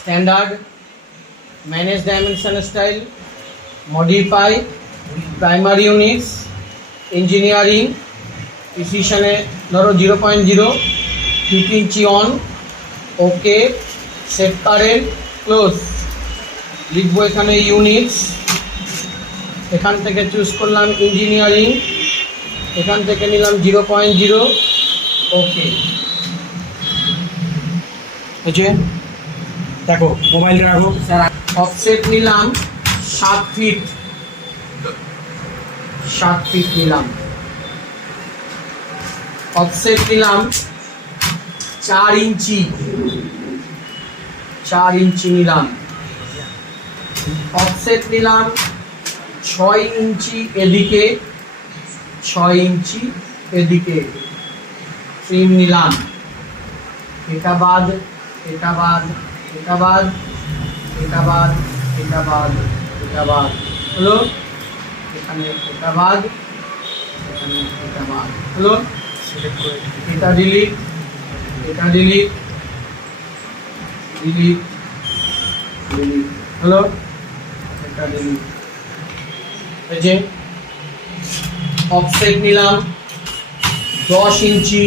Standard, manage dimension style, modify, primary units, engineering, প্রিসিশনে ধরো 0.0, 2 inch on, okay, set current, close. লিখবো এখানে units, এখান থেকে চুজ করলাম ইঞ্জিনিয়ারিং, এখান থেকে নিলাম 0.0, ওকে। হচ্ছে দেখো মোবাইলটা রাখো স্যার। অফসেট নিলাম 7 ফিট, 7 ফিট নিলাম। অফসেট নিলাম 4 ইঞ্চি, 4 ইঞ্চি নিলাম। অফসেট নিলাম 6 ইঞ্চি এদিকে, 6 ইঞ্চি এদিকে। ট্রিম নিলাম, এটা বাদ, এটা বাদ, এটা বাদ, এটা বাদ, এটা বাদ, এটা বাদ, হলো। এখানে এটা বাদ, এখানে এটা বাদ, হলো। এটা ডিলিট, এটা ডিলিট, ডিলিট, ডিলিট, হলো। এটা ডিলিট। এই যে অফসেট নিলাম 10 ইঞ্চি,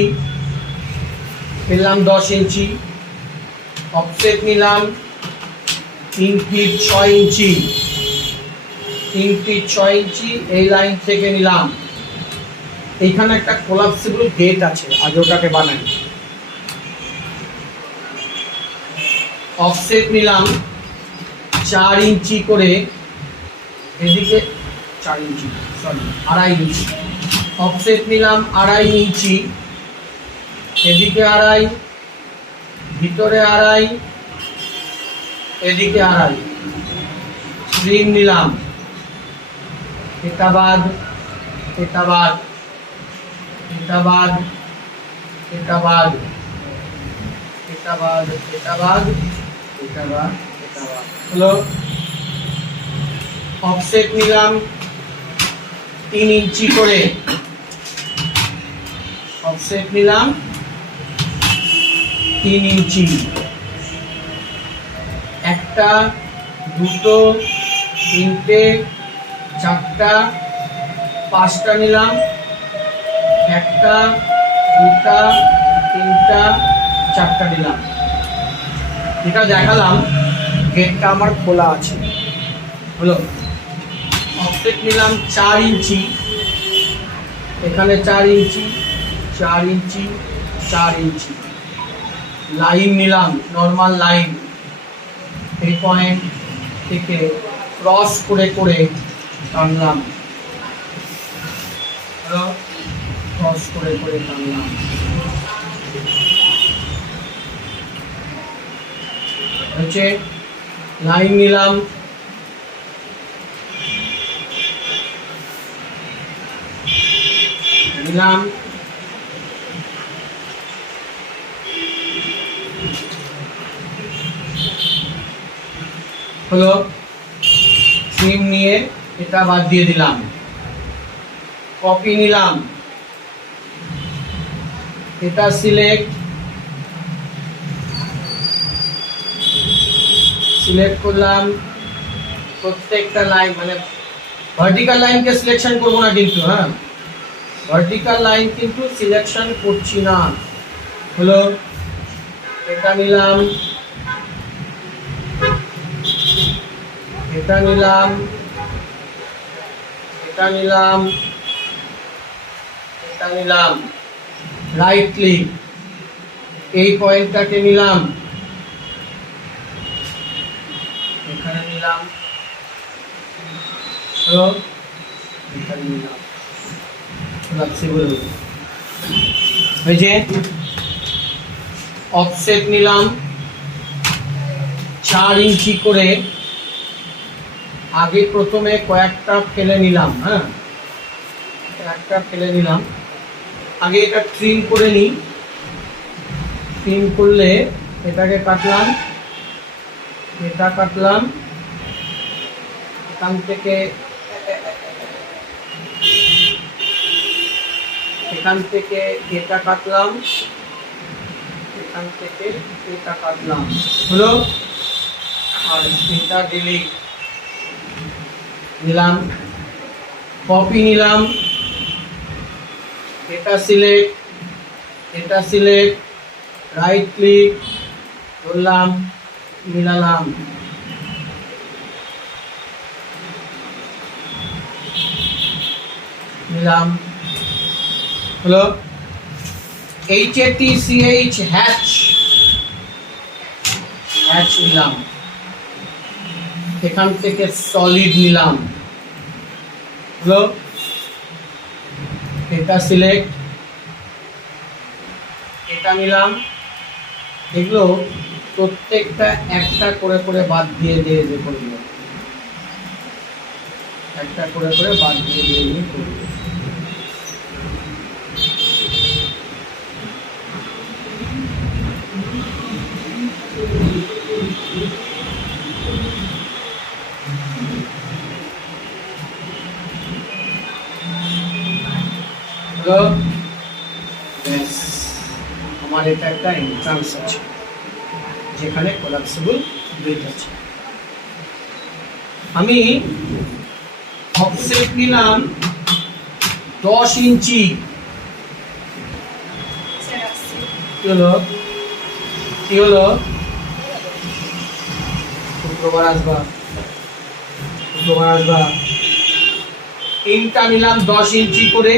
ফেললাম 10 ইঞ্চি। অফসেট নিলাম 3 ফিট 6 ইঞ্চি, 3 ফিট 6 ইঞ্চি এই লাইন থেকে নিলাম। এইখানে একটা কোলাপসিবল গেট আছে, আগে ওটাকে বানাই। অফসেট নিলাম 4 ইঞ্চি করে, এদিকে 4 ইঞ্চি, সরি 2.5 ইঞ্চি। অফসেট নিলাম 2.5 ইঞ্চি, এদিকে 2.5, ভিতরে 2.5, এদিকে 2.5। ট্রিম নিলাম, এটা বাদ, এটা বাদ, এটা বাদ, এটা বাদ, এটা বাদ, এটা বাদ, এটা বাদ, এটা বাদ, হলো। অফসেট নিলাম 3 ইঞ্চি করে, অফসেট নিলাম 3 ইঞ্চি। 1টা 2টো 3টে 4টা 5টা নিলাম। 1টা 2টা 3টা 4টা নিলাম। যেটা দেখালাম গেটটা আমার খোলা আছে, হলো। অফসেট নিলাম 4 ইঞ্চি, এখানে 4 ইঞ্চি, 4 ইঞ্চি, 4 ইঞ্চি। লাইন নিলাম, নর্মাল লাইন, এই পয়েন্ট থেকে ক্রস করে করে টানলাম, ক্রস করে করে টানলাম। হচ্ছে লাইন নিলাম, নিলাম, হলো। ট্রিম নিয়ে এটা বাদ দিয়ে দিলাম। কপি নিলাম, এটা সিলেক্ট, সিলেক্ট করলাম। প্রত্যেকটা লাইন মানে ভার্টিক্যাল লাইনকে সিলেকশন করবো না কিন্তু, হ্যাঁ ভার্টিক্যাল লাইন কিন্তু সিলেকশন করছি না, হলো। এটা নিলাম, এটা নিলাম, এটা নিলাম, এটা নিলাম। রাইট ক্লিক, এই পয়েন্টটাকে নিলাম, এখানে নিলাম, হলো। এখানে নিলাম, ফ্লেক্সিবল। এই যে অফসেট নিলাম 4 ইঞ্চি করে, আগে প্রথমে কয়েকটা ফেলে নিলাম, হ্যাঁ একটা ফেলে নিলাম। আগে এটা ট্রিম করে নিই, ট্রিম করলে এটাকে কাটলাম, এটা কাটলাম, এখান থেকে এখান থেকে এটা কাটলাম, এখান থেকে এটা কাটলাম, হলো। আর এটা ডিলিট নিলাম, কপি নিলাম, এটা সিলেক্ট, রাইট ক্লিক করলাম, মিলালাম, নিলাম, হলো HATCH হ্যাচ নিলাম, এখান থেকে সলিড নিলাম, হলো এটা সিলেক্ট, এটা নিলাম। এগুলো প্রত্যেকটা একটা করে করে বাদ দিয়ে দিয়ে যে করবো, একটা করে করে বাদ দিয়ে দিয়ে দিয়ে করবো। হলো ব্যাস, আমার এটা একটা এন্ট্রান্স আছে যেখানে কোলাপসিবল ব্রিজ আছে। আমি অফসেট নিলাম 10 ইঞ্চি। কি হলো শুক্রবার আসবা, ইনটা নিলাম 10 ইঞ্চি করে।